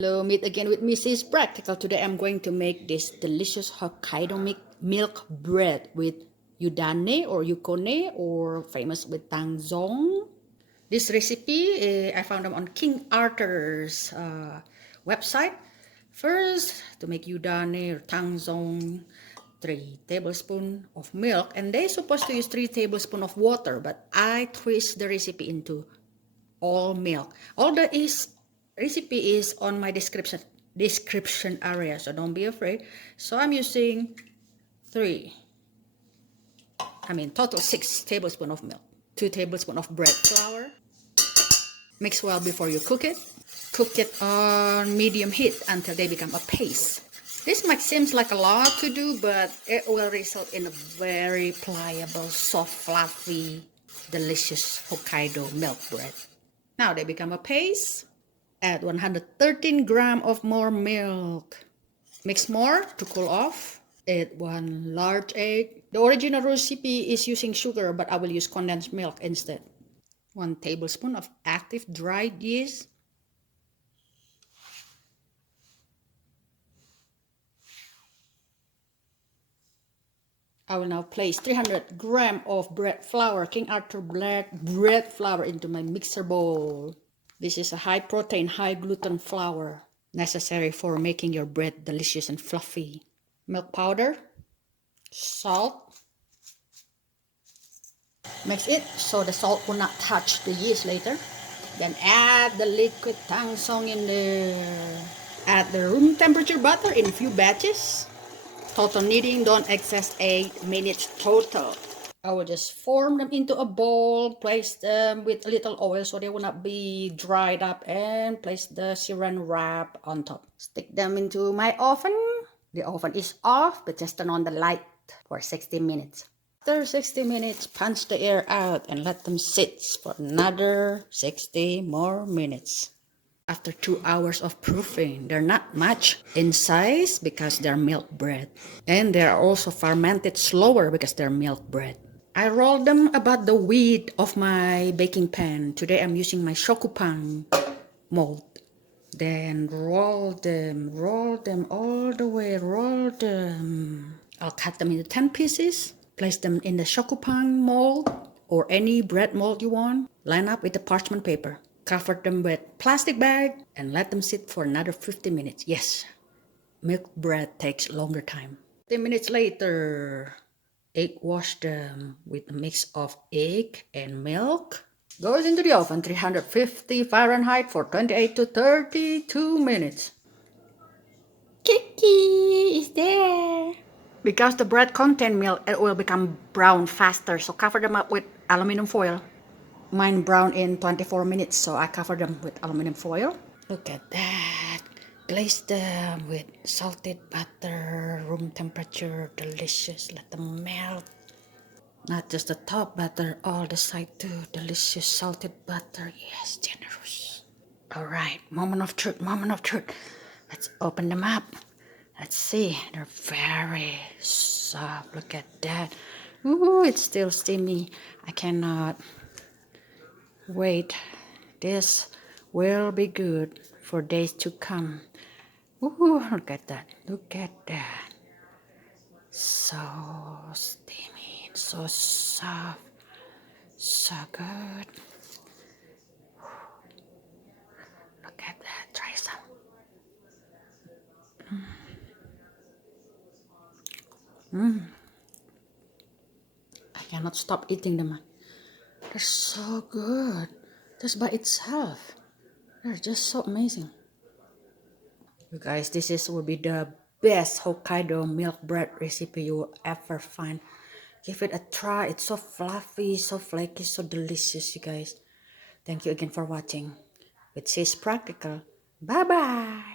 Hello, meet again with Mrs. Practical. Today I'm going to make this delicious Hokkaido milk bread with Yudane or Yukone, or famous with Tangzhong. This recipe, I found them on King Arthur's website. First, to make Yudane or Tangzhong, 3 tablespoons of milk. And they're supposed to use 3 tablespoons of water, but I twist the recipe into all milk. All the recipe is on my description area, so don't be afraid. So I'm using total 6 tablespoons of milk, 2 tablespoons of bread flour. Mix well before you cook it. Cook it on medium heat until they become a paste. This might seem like a lot to do, but it will result in a very pliable, soft, fluffy, delicious Hokkaido milk bread. Now they become a paste. Add 113 grams of more milk. Mix more to cool off. Add 1 large egg. The original recipe is using sugar, but I will use condensed milk instead. 1 tablespoon of active dried yeast. I will now place 300 grams of bread flour, King Arthur bread flour, into my mixer bowl. This is a high protein, high gluten flour, necessary for making your bread delicious and fluffy. Milk powder, salt. Mix it so the salt will not touch the yeast later. Then add the liquid Tangzhong in there. Add the room temperature butter in few batches. Total kneading, don't excess 8 minutes total. I will just form them into a bowl, place them with a little oil so they will not be dried up, and place the saran wrap on top. Stick them into my oven. The oven is off, but just turn on the light for 60 minutes. After 60 minutes, punch the air out and let them sit for another 60 more minutes. After 2 hours of proofing, they're not much in size because they're milk bread. And they're also fermented slower because they're milk bread. I roll them about the width of my baking pan. Today I'm using my shokupan mold. Then roll them all the way, roll them. I'll cut them into 10 pieces. Place them in the shokupan mold or any bread mold you want. Line up with the parchment paper. Cover them with plastic bag and let them sit for another 50 minutes. Yes, milk bread takes longer time. 10 minutes later, egg wash them with a mix of egg and milk. Goes into the oven, 350 Fahrenheit for 28 to 32 minutes. Kiki is there. Because the bread contains milk, it will become brown faster, so cover them up with aluminum foil. Mine brown in 24 minutes, so I cover them with aluminum foil. Look at that. Glaze them with salted butter, room temperature, delicious. Let them melt. Not just the top butter, all the side too. Delicious salted butter. Yes, generous. Alright, moment of truth, moment of truth. Let's open them up. Let's see. They're very soft. Look at that. Ooh, it's still steamy. I cannot wait. This will be good for days to come. Ooh, look at that. Look at that. So steamy, so soft, so good. Look at that. Try some. I cannot stop eating them. They're so good. Just by itself. They're just so amazing. You guys, will be the best Hokkaido milk bread recipe you will ever find. Give it a try. It's so fluffy, so flaky, so delicious, you guys. Thank you again for watching. With Sis Practical. Bye-bye.